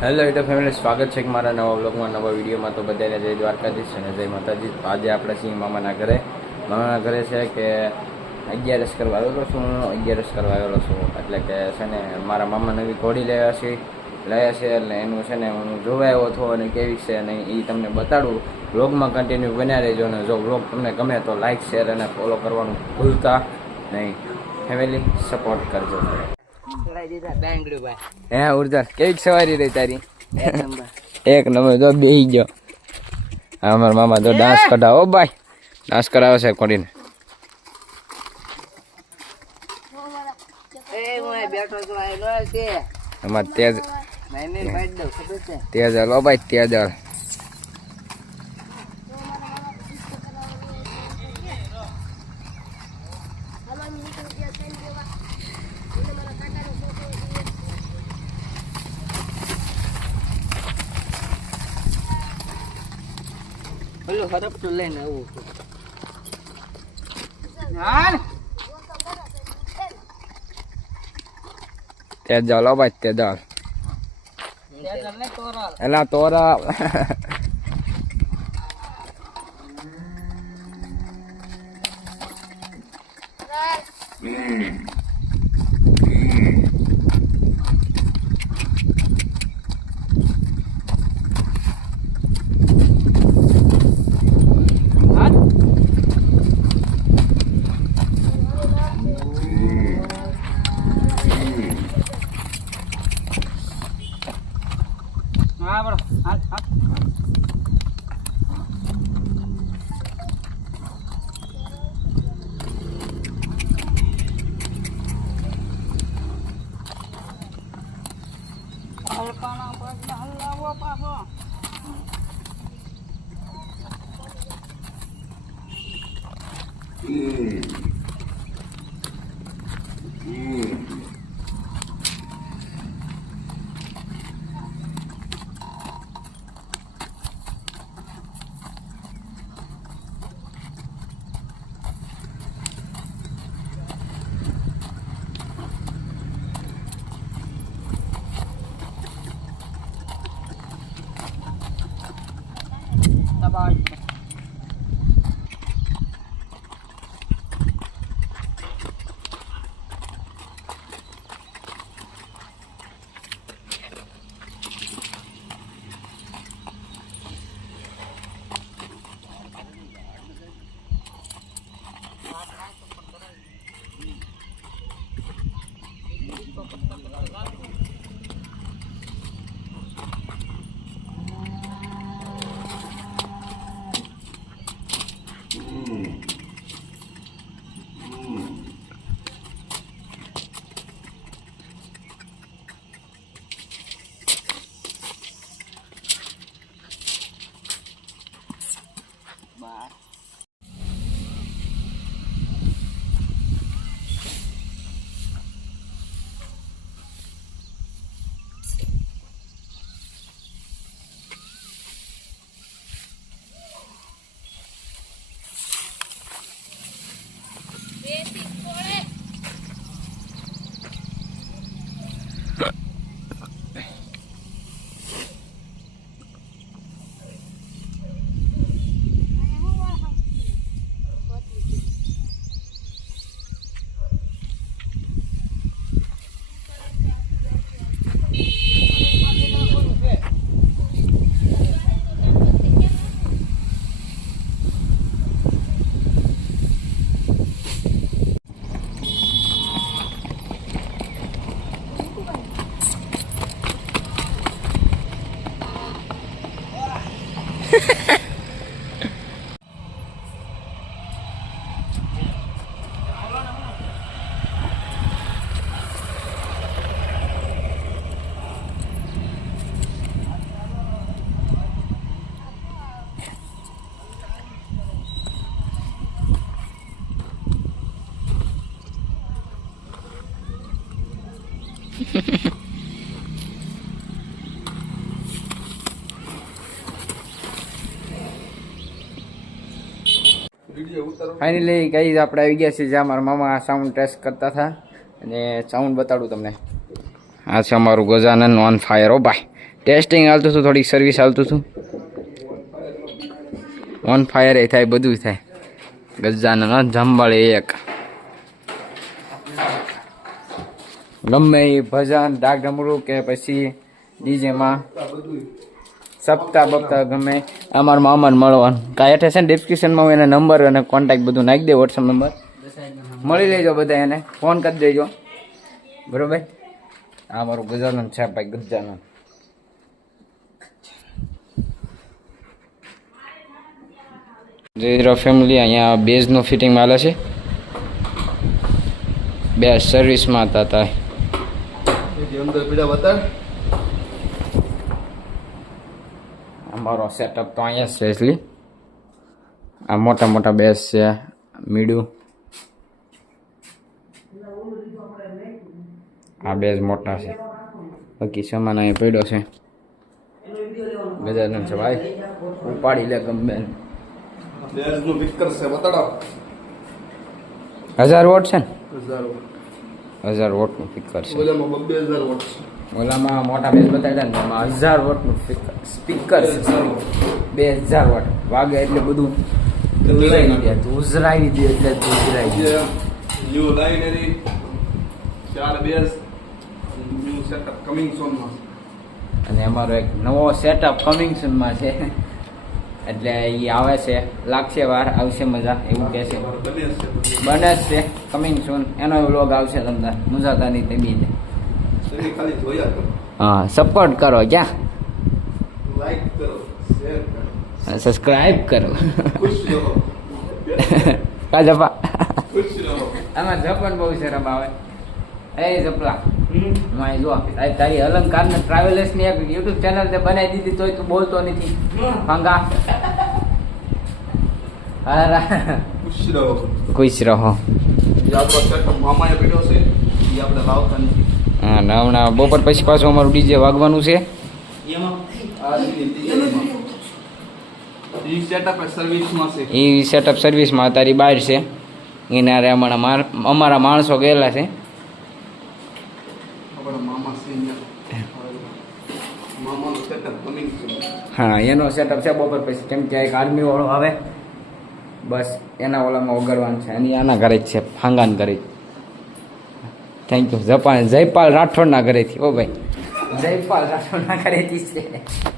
Hello YouTube family સ્વાગત છે મારા નવા બ્લોગમાં નવા વિડીયોમાં. તો બધાને જય દ્વારકાધીશ અને જય માતાજી. આજે આપણે સિંહ મામાના ઘરે. મામાના ઘરે છે કે અગિયારસ કરવા આવેલો છું હું. અગિયારસ કરવા આવેલો છું. એટલે કે છે ને, મારા મામા નવી ઘોડી લાવ્યા છે લાવ્યા છે એટલે એનું છે ને હું જોવા આવ્યો અને કેવી છે અને એ તમને બતાડું. બ્લોગમાં કન્ટિન્યુ બન્યા રહેજો અને જો બ્લોગ તમને ગમે તો લાઇક શેર અને ફોલો કરવાનું ભૂલતા નહીં. ફેમિલી સપોર્ટ કરજો. લઈ દીધા બેંગડું ભાઈ. હે ઊર્જા કેવી સવારી રહી તારી? એક નંબર. જો બેહી ગયો. અમારા મામા તો ડાન્સ કઢાવો ભાઈ. ડાન્સ કરાવે છે કોડીને તેજ તેજ હલો ભાઈ તેજ હલ. પેલું હરપટું લઈને આવું હાલ. હલો ભાઈ તેજ હલ એલા તોરા હા બરો હાલ હાલ હલકાના પગ હલાવો પાછો દબાવ બાર Ha ha ha. ફાઇનલી ગઈ આપણે આવી ગયા છીએ જ્યાં મારા મામા સાઉન્ડ ટેસ્ટ કરતા હતા. અને સાઉન્ડ બતાડું તમને. આ છે અમારું ગજાનન ઓન ફાયર ઓ ભાઈ. ટેસ્ટિંગ હાલતું હતું, થોડીક સર્વિસ હાલતું હતું. ઓન ફાયર એ થાય, બધું થાય. ગજાનન જંબાળે એક. ગમે એ ભજન ડાક ડમરું કે પછી ડીજેમાં. સપ્તાહ બપ્તાહ ગમે, અમારા મામાને મળવાનું. કાંઈ એટલે છે ને ડિસ્ક્રિપ્શનમાં હું એના નંબર અને કોન્ટેક્ટ બધું નાખી દે વોટ્સઅપ નંબર મળી લેજો બધા એને ફોન કરી દેજો. બરોબર? આ મારું ગજાનંદ છે ભાઈ ગજાનંદ જય ફેમિલી અહીંયા બેઝનું ફિટિંગ માલે છે. બે સર્વિસમાં હતા તા. અંદર પીડા બતા અમારો સેટઅપ તો અહીંયા છે એટલી. આ મોટા મોટા બેસ છે મીડું આ બેઝ મોટા છે. બાકી સામાન અહીંયા પડ્યો છે. ગજાનંદ છે ભાઈ. ઉપાડી લે ગમે બેઝનું વિકર છે બતાડો. હજાર વોટ છે ને? હજાર હજાર વોટનું સ્પીકર છે. ઓલામાં બબ્બે હજાર વોટ છે. ઓલામાં મોટા બેઝ બતાવ્યા ને એમાં હજાર વોટનું સ્પીકર બે હજાર વોટ. વાગે એટલે બધું ઉઝરાઈ દે ઉઝરાઈ દે એટલે ઉઝરાઈ દે ન્યુ લાઇનરી ચાર ન્યુ સેટઅપ કમિંગ સોન અને અમારો એક નવો સેટઅપ કમિંગ સોનમાં છે. એટલે એ આવે છે. લાગશે વાર આવશે મજા એવું કહે છે. બને છે. કમિંગ સોન એનો વ્લોગ આવશે તમને. તે ખાલી જોયા કરો હા સપોર્ટ કરો ક્યાં લાઈક કરો શેર કરો સબસ્ક્રાઈબ કરો ખુશ રહો કા જપા ખુશ રહો આમાં જપન બહુ શરમ આવે. એ જપલા. હું અહીં જો તારી તારી અલંકાર ને ટ્રાવેલર્સની એક યુટ્યુબ ચેનલ તે બનાવી દીધી તોય તું બોલતો નથી. ફંગા ખુશ રહો ખુશ રહો જે આપણો મામા એ પીડ્યો છે. એ આપણે લાવતા નથી હા ને બપોર પછી પાછું અમારું ડીજે વાગવાનું છે. એ સેટઅપ સર્વિસમાં તારી બહાર છે. એના અમારા માર- અમારા માણસો ગયેલા છે. હા એનો સેટઅપ છે બપોર પછી કેમ કે એક આર્મી વાળો આવે. બસ એના ઓલામાં ઓગળવાનું છે. અને આના ઘરે જ છે ફાંગાન ઘરે જ. થેન્ક યુ જપાન જયપાલ રાઠોડના ઘરેથી ઓ ભાઈ. જયપાલ રાઠોડના ઘરેથી છે.